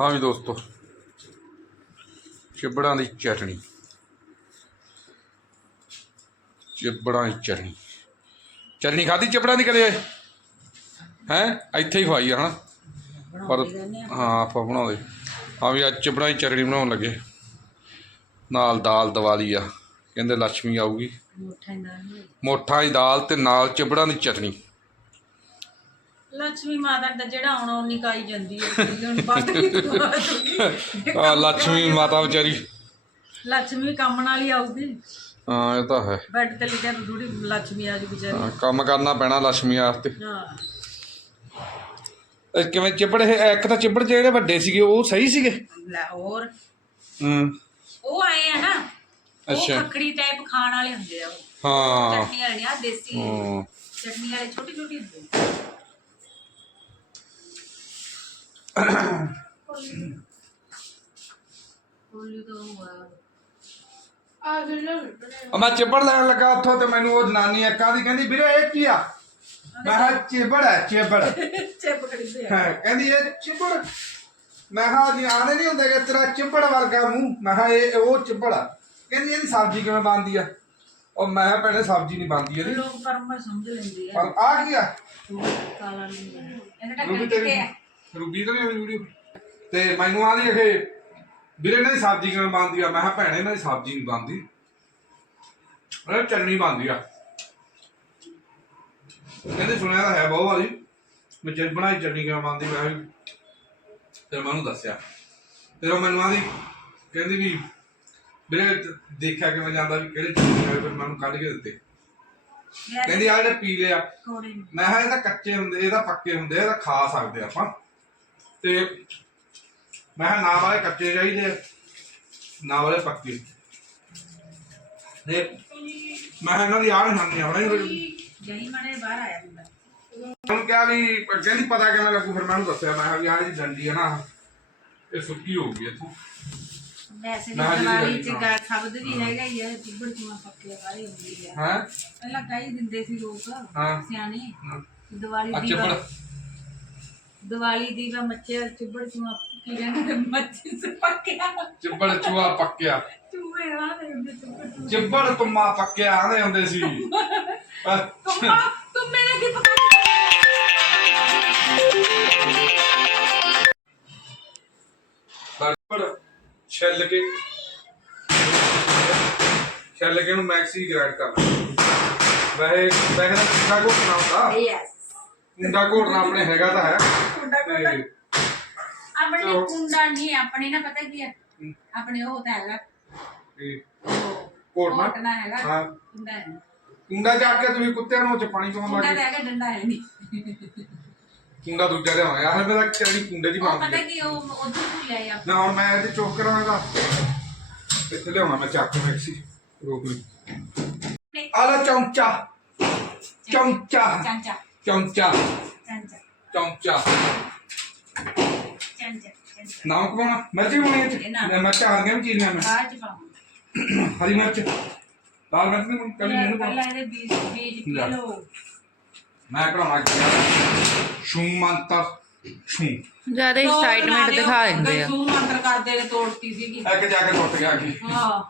ਹਾਂ ਵੀ ਦੋਸਤੋ ਚਿਬੜਾਂ ਦੀ ਚਟਣੀ। ਚਿਬੜਾਂ ਦੀ ਚਟਣੀ। ਚਟਣੀ ਖਾਧੀ ਚਿਬੜਾਂ ਦੀ ਕਦੇ? ਹੈ? ਇੱਥੇ ਹੀ ਖਵਾਈ ਆ ਹਨਾ? ਪਰ ਹਾਂ ਆਪਾਂ ਬਣਾਉਂਦੇ। ਹਾਂ ਵੀ ਅੱਜ ਚਿਬੜਾਂ ਦੀ ਚਟਣੀ ਬਣਾਉਣ ਲੱਗੇ। ਨਾਲ ਦਾਲ ਦੀਵਾਲੀ ਆ। ਕਹਿੰਦੇ ਲక్ష్ਮੀ ਆਊਗੀ। ਮੁੱਠਾ ਦੀ ਦਾਲ ਤੇ ਨਾਲ ਚਿਬੜਾਂ ਦੀ ਚਟਣੀ। ਲక్ష్ਮੀ ਮਾਤਾ ਦਾ ਜਿਹੜਾ ਆਉਣਾ ਉਹ ਨਿਕਾਈ ਜਾਂਦੀ ਹੈ ਹੁਣ ਬੰਦ ਕੀਤੀ ਆ ਮਾਤਾ ਵਿਚਾਰੀ। ਲక్ష్ਮੀ ਕੰਮ ਨਾਲ ਹੀ ਹਾਂ ਇਹ ਤਾਂ ਹੈ। ਬੈੱਡ ਤੇ ਲਿਖਿਆ ਥੋੜੀ ਲక్ష్ਮੀ ਆ ਗਈ ਵਿਚਾਰੀ। ਕੰਮ ਕਰਨਾ ਪੈਣਾ ਲక్ష్ਮੀ ਆਸਤੇ ਹਾਂ। ਕਿਵੇਂ ਚਿਪੜ ਇੱਕ ਤਾਂ ਚਿਪੜ ਜਿਹੜੇ ਵੱਡੇ ਸੀਗੇ ਉਹ ਸਹੀ ਸੀਗੇ? ਹੋਰ? ਹੂੰ। ਉਹ ਆਏ ਆ ਨਾ ਅੱਛਾ। ਖੱਕੜੀ ਟਾਈਪ ਖਾਣ ਵਾਲੇ ਹੁੰਦੇ ਆ ਉਹ। ਹਾਂ। ਚਟਨੀ ਵਾਲੇ ਆ ਦੇਸੀ ਚਟਨੀ ਵਾਲੇ ਛੋਟੀ ਛੋਟੀ ਹੁੰਦੇ ਆ। ਉਹ ਮੈਂ ਚਿਬੜ ਲੈਣ ਲੱਗਾ ਉੱਥੋਂ ਤੇ ਮੈਨੂੰ ਉਹ ਜਨਾਨੀ ਇੱਕਾਂ ਦੀ ਕਹਿੰਦੀ ਵੀਰੇ ਇਹ ਕੀ ਆ? ਮੈਂ ਕਿਹਾ ਚਿਬੜ ਹੈ ਚਿਬੜ। ਆ। ਹਾਂ, ਕਹਿੰਦੀ ਇਹ ਚਿਬੜ। ਮੈਂ ਕਿਹਾ ਜੀ ਆਨੇ ਨਹੀਂ ਹੁੰਦੇ ਕਿ ਤੇਰਾ ਚਿਬੜ ਵਰਗਾ ਮੂੰਹ। ਮੈਂ ਕਿਹਾ ਇਹ ਉਹ ਚਿਬੜ ਆ। ਕਹਿੰਦੀ ਇਹਦੀ ਸਬਜ਼ੀ ਕਿਵੇਂ ਬਣਦੀ ਆ? ਉਹ ਮੈਂ ਕਿਹਾ ਭੈਣੇ ਸਬਜ਼ੀ ਨਹੀਂ ਬਣਦੀ ਇਹਦੀ। ਲੋਕ ਪਰਮਾ ਸਮਝ ਲੈਂਦੇ ਆ। ਪਰ ਆ ਕੀ ਆ? ਕਾਲਾ ਨਹੀਂ ਇਹਨਾਂ ਆ ਰੂਬੀ ਤਾਂ ਨਹੀਂ ਵੀਡੀਓ ਤੇ ਮੈਨੂੰ ਆਦੀ ਇਹ ਵੀਰੇ ਇਹਨਾਂ ਦੀ ਸਬਜ਼ੀ ਕਿਵੇਂ ਬਣਦੀ ਆ? ਮੈਂ ਕਿਹਾ ਭੈਣੇ ਇਹਨਾਂ ਦੀ ਸਬਜ਼ੀ ਨਹੀਂ ਬਣਦੀ। ਇਹ ਚਟਨੀ ਬਣਦੀ ਆ। ਕਹਿੰਦੇ ਸੁਣਿਆ ਤਾਂ ਹੈ ਬਹੁਤ ਵਾਰੀ। ਮੈਂ ਜਦ ਬਣਾਈ ਚਟਨੀ ਕਿਵੇਂ ਬਣਦੀ ਮੈਂ ਫਿਰ ਮੈਂ ਉਹਨੂੰ ਦੱਸਿਆ। ਫਿਰ ਉਹ ਮੈਨੂੰ ਆਦੀ ਕਹਿੰਦੀ ਵੀ ਵੀਰੇ ਦੇਖਿਆ ਕਿਵੇਂ ਜਾਂਦਾ ਵੀ ਕਿਹੜੇ ਚਟਨੀ ਨਾਲ ਫਿਰ ਮੈਨੂੰ ਕੱਢ ਕੇ ਦਿੱਤੇ। ਕਹਿੰਦੀ ਆ ਜਿਹੜੇ ਪੀਲੇ ਆ। ਕੋੜੇ ਨੀ। ਮੈਂ ਕਿਹਾ ਇਹ ਤਾਂ ਕੱਚੇ ਹੁੰਦੇ ਇਹ ਤਾਂ ਪੱਕੇ ਹੁੰਦੇ ਇਹ ਤਾਂ ਖਾ ਸਕਦੇ ਆਪਾਂ। ਤੇ ਮੈਂ ਕਿਹਾ ਨਾ ਵਾਲੇ ਕੱਚੇ ਚਾਹੀਦੇ ਨਾ ਵਾਲੇ ਪੱਕੇ। ਤੇ ਮੈਂ ਕਿਹਾ ਇਹਨਾਂ ਦੀ ਆਹ ਨਿਸ਼ਾਨੀ ਆ ਬਣੀ ਜਹੀਂ ਮਨੇ ਬਾਹਰ ਆਇਆ ਹੁੰਦਾ ਹੁਣ ਕਿਹਾ ਵੀ ਕਹਿੰਦੀ ਪਤਾ ਕਿਵੇਂ ਲੱਗੂ ਫਿਰ ਮੈਂ ਉਹਨੂੰ ਦੱਸਿਆ ਮੈਂ ਕਿਹਾ ਵੀ ਆਹ ਜਿਹੜੀ ਡੰਡੀ ਆ ਨਾ ਇਹ ਸੁੱਕੀ ਹੋਊਗੀ ਇੱਥੋਂ। ਵੈਸੇ ਵੀ ਨਾ ਜੀ, ਦਿਵਾਲੀ ਚ ਹਾਂ। ਗਾ ਸ਼ਬਦ ਵੀ ਹੈਗਾ ਹੀ ਆ ਚਿੱਬੜ ਚੂਆ ਪੱਕੇ ਵਾਲੇ ਹੁੰਦੀ ਆ। ਹੈ? ਪਹਿਲਾਂ ਕਹੀ ਦਿੰਦੇ ਸੀ ਲੋਕ ਹਾਂ। ਸਿਆਣੇ ਦੀਵਾਲੀ ਦੀ ਅੱਛਾ ਦੀਵਾਲੀ ਦੀ ਵਾ ਮੱਛਰ ਚਿੱਬੜ ਚੂਆ ਕੀ ਕਹਿੰਦੇ ਮੱਛੀ ਸੇ ਪੱਕਿਆ ਚਿੱਬੜ ਚੂਆ ਪੱਕਿਆ। ਚੂਹੇ ਵਾਲੇ ਹੁੰਦੇ ਚਿੱਬੜ ਚਿੱਬੜ ਤੁਮਾ ਪੱਕਿਆ ਆਂਦੇ ਹੁੰਦੇ ਸੀ। ਤੁਮਾ ਤੁਮ ਮੈਨੇ ਕੀ ਪਕਾ ਪਰ ਛੱਲ ਕੇ। ਛੱਲ ਕੇ ਨੂੰ ਮੈਕਸੀ ਗ੍ਰਾਈਂਡ ਕਰ ਵੈਸੇ ਵੈਸੇ ਤਾਂ ਕੁੰਡਾ ਘੋਟਣਾ ਹੁੰਦਾ। ਯੈਸ ਕੁੰਡਾ ਘੋਟਣਾ ਆਪਣੇ ਹੈਗਾ ਤਾਂ ਹੈ। ਕੁੰਡਾ ਕੁੰਡਾ ਆਪਣੇ ਚਲੋ। ਕੁੰਡਾ ਨਹੀਂ ਆਪਣੇ ਨਾ ਪਤਾ ਕੀ ਹੈ। ਆਪਣੇ ਉਹ ਤਾਂ ਹੈਗਾ। ਘੋਟਣਾ? ਘੋਟਣਾ ਹੈਗਾ। ਹਾਂ। ਕੁੰਡਾ ਹੈ ਨੀ। ਕੁੰਡਾ ਜਾ ਕੇ ਤੁਸੀਂ ਕੁੱਤਿਆਂ ਨੂੰ ਉਹ ਚ ਪਾਣੀ ਪਾਉਣ ਕੁੰਡਾ ਲੱਗ ਤਾਂ ਗਏ। ਹੈਗਾ ਡੰਡਾ ਹੈ ਨਹੀਂ। ਕੁੰਡਾ ਦੂਜਾ ਲਿਆਵਾਂਗੇ ਆਹ ਮੇਰਾ ਕਿਹੜੀ ਕੁੰਡੇ ਦੀ ਉਹ ਪਤਾ ਬਣਦੀ ਹੈ? ਕੀ ਉਹ ਉਧਰ ਤੋਂ ਲੈ ਆ। ਨਾ ਹੁਣ ਮੈਂ ਇਹਦੇ ਚੋਕ ਕਰਾਂਗਾ। ਇੱਥੇ ਲਿਆਉਣਾ ਮੈਂ ਚੱਕ ਮੈਕਸੀ। ਰੋਕ ਲਈ। ਆ ਲੈ ਚਮਚਾ। ਚਮਚਾ। ਚਾਂਚਾ ਚਮਚਾ। ਚਾਂਚਾ ਚਮਚਾ ਚਾਂਚਾ ਚਾਂਚਾ ਨਮਕ ਪਾਉਣਾ ਮਿਰਚ ਪਾਉਣੀ ਇਹ ਇਹ ਚ ਨਾ। ਮੈਂ ਮਿਰਚਾਂ ਹਰੀਆਂ ਵੀ ਚੀਰਨੀਆਂ ਮੈਂ ਬਾਅਦ ਚ ਹਰੀ ਮਿਰਚ ਲਾਲ ਮਿਰਚ ਨਹੀਂ ਕੱਲੀ ਮੈਨੂੰ ਪਾ ਪਹਿਲਾਂ ਇਹਦੇ ਬੀਜ ਬੀਜ ਲੈ। ਮੈਂ ਕਢਾਉਣਾ ਸ਼ੂ ਮੰਤਰ ਸ਼ੂ ਜ਼ਿਆਦਾ ਐਕਸਾਈਟਮੈਂਟ ਦਿਖਾ ਦਿੰਦੇ ਆ। ਮੰਤਰ ਕਰਦੇ ਨੇ ਤੋੜਤੀ ਸੀਗੀ। ਇੱਕ ਜਾ ਕੇ ਟੁੱਟ ਗਿਆ ਕੀ ਹਾਂ।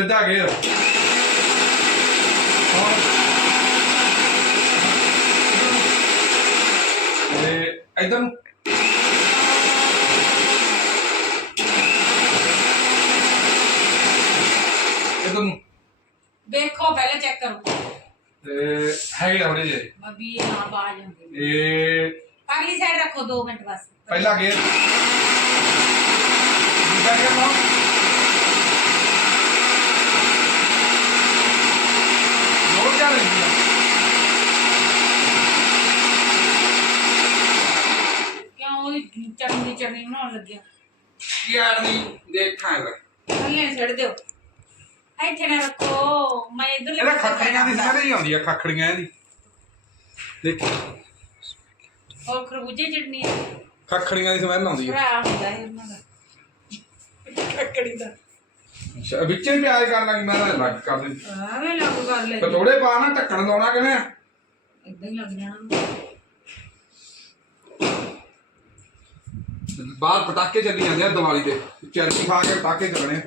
ਸਿੱਧਾ ਗੇਰ ਹੁਣ ਤੇ ਇਧਰ ਨੂੰ ਇਧਰ ਨੂੰ ਦੇਖੋ ਪਹਿਲੇ ਚੈੱਕ ਕਰੋ ਤੇ ਹੈਗੇ ਥੋੜੇ ਜਿਹੇ ਮਬੀ ਇਹ ਨਾ ਬਾਜ ਹੁੰਦੀ ਇਹ ਅਗਲੀ ਸਾਈਡ ਰੱਖੋ 2 ਮਿੰਟ ਬਸ ਪਹਿਲਾ ਗੇਰ ਦੂਜਾ ਗੇਰ ਲਾਓ ਜੋਰ ਕਿਆ ਲੈਂਦੀ ਆ ਕਿਉਂ ਉਹਦੀ ਚਟਨੀ ਚਟਨੀ ਬਣਾਉਣ ਲੱਗਿਆ ਕੀ ਆਦਮੀ? ਦੇਖਾਂ ਇਹਦਾ ਥੱਲੇ ਛੱਡ ਦਿਓ। ਇੱਥੇ ਨਾ ਰੱਖੋ। ਮੈਂ ਇਧਰ ਇਹਦਾ ਖੱਖੜੀਆਂ ਦੀ ਸਮਝ ਨਹੀਂ ਆਉਂਦੀ ਆ ਖੱਖੜੀਆਂ ਇਹਦੀ। ਦੇਖ। ਹੋਰ ਖਰਬੂਜੇ ਚਟਨੀ ਹੈ ਖੱਖੜੀਆਂ ਦੀ ਸਮੈਲ ਆਉਂਦੀ ਹੈ ਭਰਾ ਹੁੰਦਾ ਹੈ ਉਹਨਾਂ ਦਾ। ਕੱਕੜੀ ਦਾ। ਅੱਛਾ ਵਿੱਚੇ ਪਿਆਜ਼ ਕਰਨ ਲੱਗੀ ਮੈਂ ਤਾਂ ਲੱਗ ਕਰ ਲਈ ਆਵੇਂ ਲਾਗੂ ਕਰ ਲੈ। ਥੋੜੇ ਪਾ ਨਾ ਢੱਕਣ ਲਾਉਣਾ ਕਿਵੇਂ ਆ? ਇਦਾਂ ਹੀ ਲੱਗ ਜਾਣਾ। ਬਾਹਰ ਪਟਾਕੇ ਚੱਲੀ ਜਾਂਦੇ ਆ ਦੀਵਾਲੀ ਦੇ ਚਰਖੀ ਖਾ ਕੇ ਪਟਾਕੇ ਚੱਲਣੇ।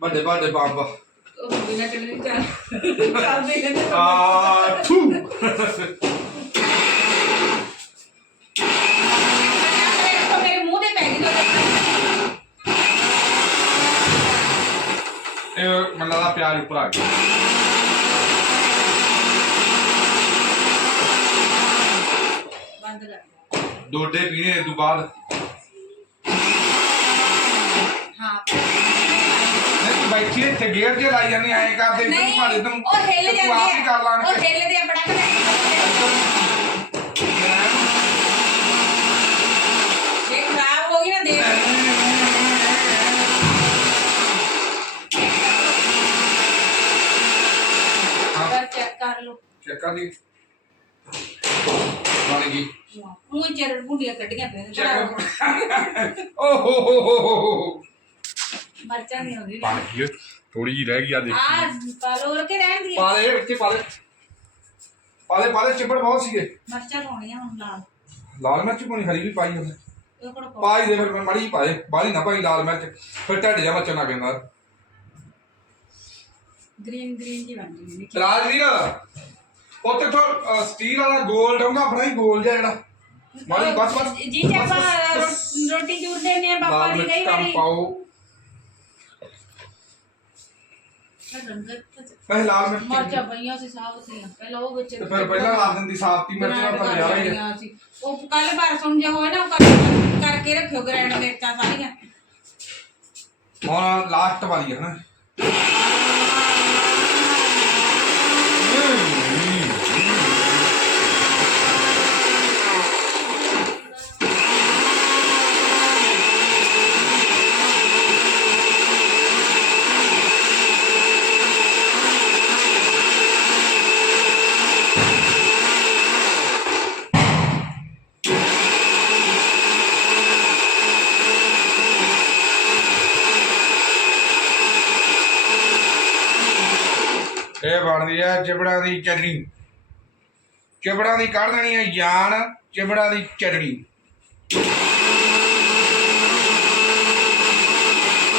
ਵੱਡੇ ਵੱਡੇ ਬੰਬ ਉਹ ਬਿਨਾ ਚੱਲਣੀ ਚੱਲਦੇ ਕਹਿੰਦੇ ਆ। ਥੂ। ਮੇਰੇ ਮੂੰਹ ਤੇ ਪੈ ਗਈ ਤੁਹਾਡੇ ਇਹ ਮੈਨੂੰ ਲੱਗਦਾ ਪਿਆਜ਼ ਉੱਪਰ ਆ ਗਿਆ ਡੋਡੇ ਪੀਣੇ ਤੋਂ ਬਾਅਦ ਹਾਂ ਨਹੀਂ ਬੈਠੀ ਇੱਥੇ ਗੇਅਰ ਜੇ ਲਾਈ ਜਾਂਦੀ ਐਂ ਕਰਦੇ ਇੱਧਰ ਨੂੰ ਭਾਲੇ ਤੈਨੂੰ ਉਹ ਹਿੱਲ ਤੂੰ ਆਪ ਹੀ ਜਾਂਦੀ ਕਰ ਲਾਣ ਉਹ ਹਿੱਲਦੇ ਆ ਬੜਾ ਜੇ ਖਰਾਬ ਹੋ ਗਈ ਨਾ ਦੇਖ ਕਰ ਚੈੱਕ ਕਰ ਲਓ। ਚੱਕਾ ਦੀ ਬਣ ਗਈ। ਮੂੰਹ ਚਰ ਬੁੰਡੀਆਂ ਕੱਢੀਆਂ ਪਈਆਂ ਚੱਕ ਓ ਹੋ ਹੋ ਹੋ ਹੋ ਹੋ। ਮਰਚਾਂ ਨਹੀਂ ਬਣ ਗਈ ਥੋੜੀ ਜੀ ਰਹਿ ਗਈ ਆ ਦੇਖ। ਆ ਪਾਲੋ ਕੇ ਰਹਿਣ ਦੀ ਪਾ ਦੇ ਵਿੱਚ ਹੀ ਪਾ ਦੇ। ਪਾ ਦੇ ਪਾ ਦੇ ਚਿੱਬੜ ਬਹੁਤ ਸੀਗੇ। ਮਰਚਾਂ ਪਾਉਣੀਆਂ ਹੁਣ ਨਾਲ ਲਾਲ ਮਿਰਚ ਪਾਉਣੀ ਹਰੀ ਵੀ ਪਾਈ ਉਹਨੇ। ਇਹ ਕੋਲ ਪਾਓ ਪਾ ਹੀ ਦੇ ਫਿਰ ਮੜੀ ਹੀ ਪਾ ਦੇ ਬਾਹਲੀ ਨਾ ਪਾਈ ਲਾਲ ਮਿਰਚ। ਫਿਰ ਢੱਡ ਜਾ ਮੱਚਣ ਲੱਗ ਜਾਂਦਾ। ਗ੍ਰੀਨ ਗ੍ਰੀਨ ਜੀ ਬਣ ਗਈ ਨੇ ਰਾਜਵੀਰ ਉੱਥੇ ਤੋਂ ਸਟੀਲ ਵਾਲਾ ਗੋਲ ਡੋਂਗਾ ਆਪਣਾ ਹੀ ਗੋਲ ਜਿਹਾ ਜਿਹੜਾ। ਮਾੜੀ ਬਸ ਬਸ। ਜੀ ਜੇ ਬਸ, ਆਪਾਂ ਬਸ, ਬਸ। ਰੋਟੀ ਜੂਰਦੇ ਨੇ ਬਾਪਾ ਲਾਲ ਦੀ ਮਿਰਚ ਕਈ ਵਾਰੀ। ਪਾਓ। ਪਹਿਲਾਂ ਲਾਲ ਮਿਰਚ ਮਰਚਾਂ ਪਈਆਂ ਸੀ ਸਾਫ਼ ਸੀ ਪਹਿਲਾਂ ਉਹ ਵਿੱਚ ਤੇ ਫਿਰ ਪਹਿਲਾਂ ਲਾ ਦਿੰਦੀ ਸਾਫਤੀ ਮਿਰਚ ਨਾਲ ਤਾਂ ਲਿਆ ਹੀ ਆ। ਸੀ। ਉਹ ਕੱਲ ਪਰਸੋਂ ਜੇ ਹੋਏ ਨਾ ਉਹ ਕਰ- ਕਰਕੇ ਰੱਖਿਓ ਗ੍ਰੈਂਡ ਮਿਰਚਾਂ ਸਾਰੀਆਂ। ਹੁਣ ਲਾਸਟ ਵਾਲੀ ਹੈ ਨਾ। ਇਹ ਬਣਦੀ ਹੈ ਚਿਬੜਾਂ ਦੀ ਚਟਣੀ। ਚਿਬੜਾਂ ਦੀ ਕੱਢ ਦੇਣੀ ਹੈ ਯਾਨ ਚਿਬੜਾਂ ਦੀ ਚਟਣੀ।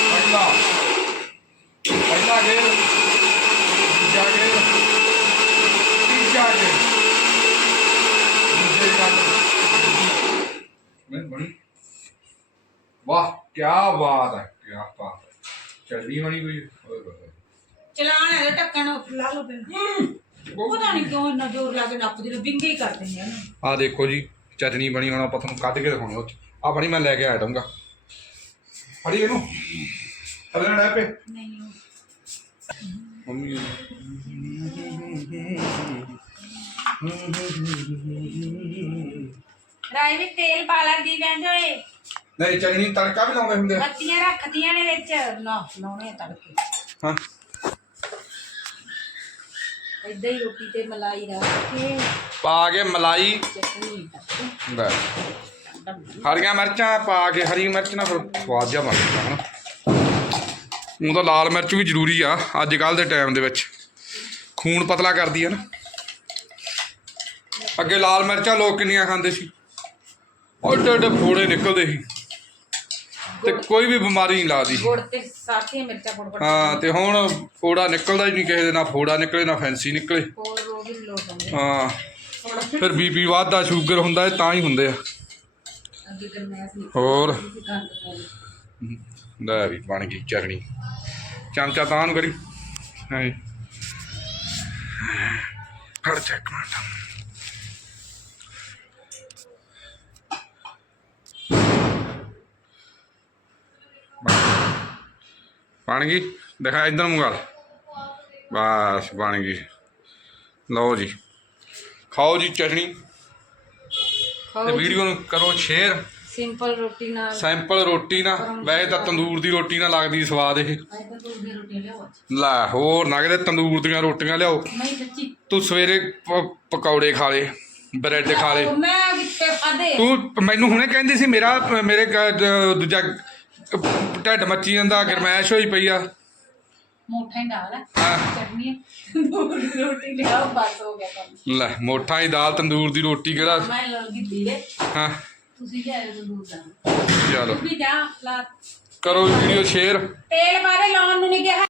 ਪਹਿਲਾ ਪਹਿਲਾ ਗੇਰ ਦੂਜਾ ਗੇਰ ਤੀਜਾ ਗੇਰ ਦੂਜੇ ਗੇਰ ਮੈਂ ਬਣੀ। ਵਾਹ ਕੀ ਬਾਤ ਹੈ ਕੀ ਬਾਤ ਹੈ। ਚਟਣੀ ਬਣੀ ਕੋਈ? ਹੋਏ ਹੋਏ। ਚਲਾਣ ਹੈ ਢੱਕਣ ਲਾ ਲਓ ਪਹਿਲਾਂ ਪਤਾ ਨਹੀਂ ਕਿਉਂ ਇੰਨਾ ਜ਼ੋਰ ਲਾ ਕੇ ਨੱਪਦੀ ਨੇ ਵਿੰਗੇ ਹੀ ਕਰ ਦਿੰਦੇ ਆ ਨਾ ਆ ਦੇਖੋ ਜੀ ਚਟਨੀ ਬਣੀ ਹੁਣ ਆਪਾਂ ਤੁਹਾਨੂੰ ਕੱਢ ਕੇ ਦਿਖਾਉਣੀ ਉਹ ਆ ਬਣੀ ਮੈਂ ਲੈ ਕੇ ਆਇਆ ਡੂੰਗਾ ਫੜੀ ਇਹਨੂੰ? ਥੱਲੇ ਨਾ ਪੇ। ਨਹੀਂ ਉਹ। ਮੰਮੀ ਰਾਈ ਵਿੱਚ ਤੇਲ ਪਾ ਲੱਗਦੀ ਕਹਿੰਦੇ ਓਏ ਨਹੀਂ ਚਟਨੀ ਤੜਕਾ ਵੀ ਲਾਉਂਦੇ ਹੁੰਦੇ ਆ। ਬੱਤੀਆਂ ਰੱਖਦੀਆਂ ਨੇ ਵਿੱਚ। ਨਾ ਲਾਉਣੇ ਆ ਤੜਕੇ। ਹਾਂ। ਏਦਾਂ ਹੀ ਰੋਟੀ ਤੇ ਮਲਾਈ ਰੱਖ ਕੇ ਪਾ ਕੇ ਮਲਾਈ। ਚਟਨੀ ਬਸ। ਹਰੀਆਂ ਮਿਰਚਾਂ ਪਾ ਕੇ ਹਰੀ ਮਿਰਚ ਨਾਲ ਫਿਰ ਸਵਾਦ ਜਿਹਾ ਬਣਦਾ ਹਨਾ। ਉਹ ਤਾਂ ਲਾਲ ਮਿਰਚ ਵੀ ਜ਼ਰੂਰੀ ਆ ਅੱਜ ਕੱਲ ਦੇ ਟਾਈਮ ਦੇ ਵਿੱਚ। ਖੂਨ ਪਤਲਾ ਕਰਦੀ ਹੈ ਨਾ। ਅੱਗੇ ਲਾਲ ਮਿਰਚਾਂ ਲੋਕ ਕਿੰਨੀਆਂ ਖਾਂਦੇ ਸੀ। ਓਡੇ ਓਡੇ ਫੋੜੇ ਨਿਕਲਦੇ ਸੀ। ਤੇ ਕੋਈ ਵੀ ਬਿਮਾਰੀ ਨਹੀਂ ਲੱਗਦੀ। ਗੁੜ ਤੇ ਸਾਥੀਆਂ ਮਿਰਚਾਂ ਫੁੱਟ ਫੁੱਟ ਹਾਂ ਤੇ ਹੁਣ ਫੋੜਾ ਨਿਕਲਦਾ ਹੀ ਨਹੀਂ ਕਿਸੇ ਦੇ ਨਾ ਫੋੜਾ ਨਿਕਲੇ ਨਾ ਫੈਂਸੀ ਨਿਕਲੇ। ਹੋਰ ਰੋਗ ਵੀ ਲੋਟ ਆਉਂਦੇ ਹਾਂ। ਫਿਰ ਬੀਪੀ ਵੱਧਦਾ ਸ਼ੂਗਰ ਹੁੰਦਾ ਇਹ ਤਾਂ ਹੀ ਹੁੰਦੇ ਆ। ਅੱਗੇ ਗਰਮੈਸ ਨਹੀਂ ਹੋਰ? ਲੈ ਵੀ ਬਣ ਗਈ ਚਟਣੀ ਚਮਚਾ ਤਾਂ ਨੂੰ ਕਰੀ। ਹਾਂ ਫੜ ਚੱਕ ਮਾਤਾ ਬਣ ਗਈ? ਦਿਖਾ ਇਧਰ ਕਰ ਬਸ ਬਣ ਗਈ। ਲਓ ਜੀ। ਖਾਓ ਜੀ ਚਟਣੀ ਤੇ ਵੀਡੀਓ ਨੂੰ ਕਰੋ ਸ਼ੇਅਰ। ਸਿੰਪਲ ਰੋਟੀ ਨਾਲ। ਸੈਂਪਲ ਰੋਟੀ ਨਾ। ਵੈਸੇ ਤਾਂ ਤੰਦੂਰ ਦੀ ਰੋਟੀ ਨਾਲ ਲੱਗਦੀ ਸਵਾਦ ਇਹ। ਲੈ ਹੋਰ ਨਾ ਕਿਤੇ ਤੰਦੂਰ ਦੀਆਂ ਰੋਟੀਆਂ ਲਿਆਓ। ਤੂੰ ਸਵੇਰੇ ਪਕੌੜੇ ਖਾ ਲੇ ਬ੍ਰੈਡ ਖਾ ਲੇ। ਤੂੰ ਮੈਨੂੰ ਹੁਣੇ ਕਹਿੰਦੀ ਸੀ ਮੇਰਾ ਮੇਰੇ ਦੂਜਾ ਢੱਡ ਮੱਚੀ ਜਾਂਦਾ ਗਰਮੈਸ਼ ਹੋਈ ਪਈ ਆ। ਮੋਠਾ ਹੀ ਨਾਲ ਹੈ। ਚਟਨੀ ਰੋਟੀ ਲਿਆਓ ਬਸ ਹੋ ਗਿਆ ਕੰਮ। ਲੈ ਮੋਠਾ ਹੀ ਦਾਲ ਤੰਦੂਰ ਦੀ ਰੋਟੀ ਕਿਹੜਾ? ਮੈਂ ਲੱਗੀ ਦੀਰੇ ਹਾਂ। ਤੁਸੀਂ ਲਿਆਏ ਦੂਰ ਦਾ ਚਲੋ। ਵੀ ਜਾ ਲਾ। ਕਰੋ ਵੀਡੀਓ ਸ਼ੇਅਰ। ਤੇਲ ਬਾਰੇ ਲਾਉਣ ਨੂੰ ਨਹੀਂ ਕਿਹਾ।